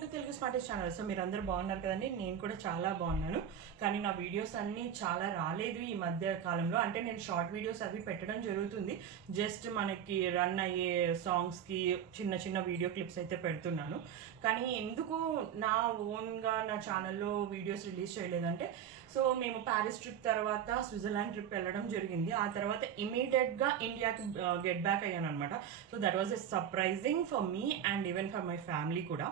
Back to Telugu smartest channel. So మీరు అందరూ బాగున్నారు కదండి. నేను కూడా చాలా బాగున్నాను. కానీ నా వీడియోస్ అన్నీ చాలా రాలేదు ఈ మధ్య కాలంలో. అంటే నేను షార్ట్ వీడియోస్ అవి పెట్టడం జరుగుతుంది. జస్ట్ మనకి రన్ అయ్యే సాంగ్స్కి చిన్న చిన్న వీడియో క్లిప్స్ అయితే పెడుతున్నాను. కానీ ఎందుకు నా ఓన్గా నా ఛానల్లో వీడియోస్ రిలీజ్ చేయలేదంటే, సో మేము ప్యారిస్ ట్రిప్ తర్వాత స్విట్జర్లాండ్ ట్రిప్ వెళ్ళడం జరిగింది. ఆ తర్వాత ఇమీడియట్గా ఇండియాకి గెట్ బ్యాక్ అయ్యాను అనమాట. So that was a surprising for me and even for my family కూడా.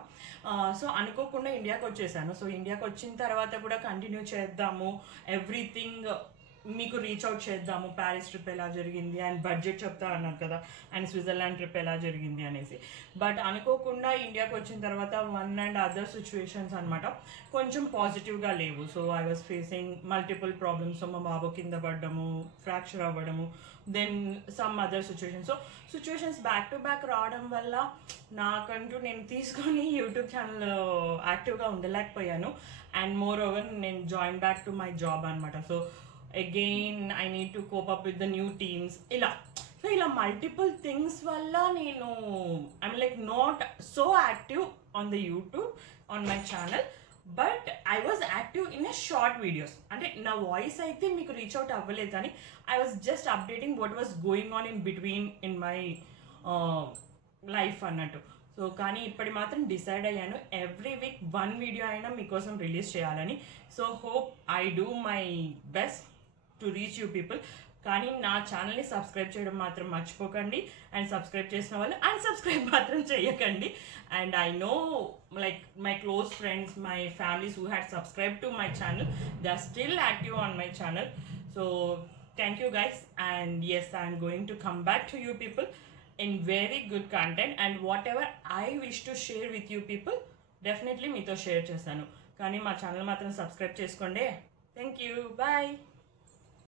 సో అనుకోకుండా ఇండియాకి వచ్చేసాను. సో ఇండియాకి వచ్చిన తర్వాత కూడా కంటిన్యూ చేద్దాము, ఎవ్రీథింగ్ మీకు రీచ్ అవుట్ చేద్దాము. ప్యారిస్ ట్రిప్ ఎలా జరిగింది అండ్ బడ్జెట్ చెప్తా అన్నారు కదా, అండ్ స్విట్జర్లాండ్ ట్రిప్ ఎలా జరిగింది అనేసి. బట్ అనుకోకుండా ఇండియాకి వచ్చిన తర్వాత వన్ అండ్ అదర్ సిచ్యువేషన్స్ అనమాట కొంచెం పాజిటివ్గా లేవు. So I was facing multiple problems. So మా బాబు కింద పడ్డము, ఫ్రాక్చర్ అవ్వడము, then some other situations. So situations back to back రావడం వల్ల నాకంటూ నేను తీసుకొని యూట్యూబ్ ఛానల్ యాక్టివ్గా ఉండలేకపోయాను. అండ్ మోర్ ఓవర్ నేను join back to my job అనమాట. So again I need to cope up with the new teams ఇలా multiple things వల్ల నేను I'm like not so active on the YouTube on my channel, but I was active in a short videos. అంటే నా voice అయితే మీకు reach out అవ్వలేదు, కానీ I was just updating what was going on in between in my life అన్నట్టు. So కానీ ఇప్పటి మాత్రం డిసైడ్ అయ్యాను ఎవ్రీ వీక్ 1 వీడియో అయినా మీకోసం రిలీజ్ చేయాలని. So hope I do my best to reach you people. కానీ నా ఛానల్ని సబ్స్క్రైబ్ చేయడం మాత్రం మర్చిపోకండి. అండ్ సబ్స్క్రైబ్ చేసిన వాళ్ళు అన్సబ్స్క్రైబ్ మాత్రం చేయకండి. And I know like my close friends, my families who had subscribe to my channel, they are still active on my channel. So thank you guys. And yes, I'm going to come back to you people in very good content, and whatever I wish to share with you people, definitely మీతో share చేస్తాను. కానీ మా channel మాత్రం subscribe చేసుకోండి. Thank you, bye.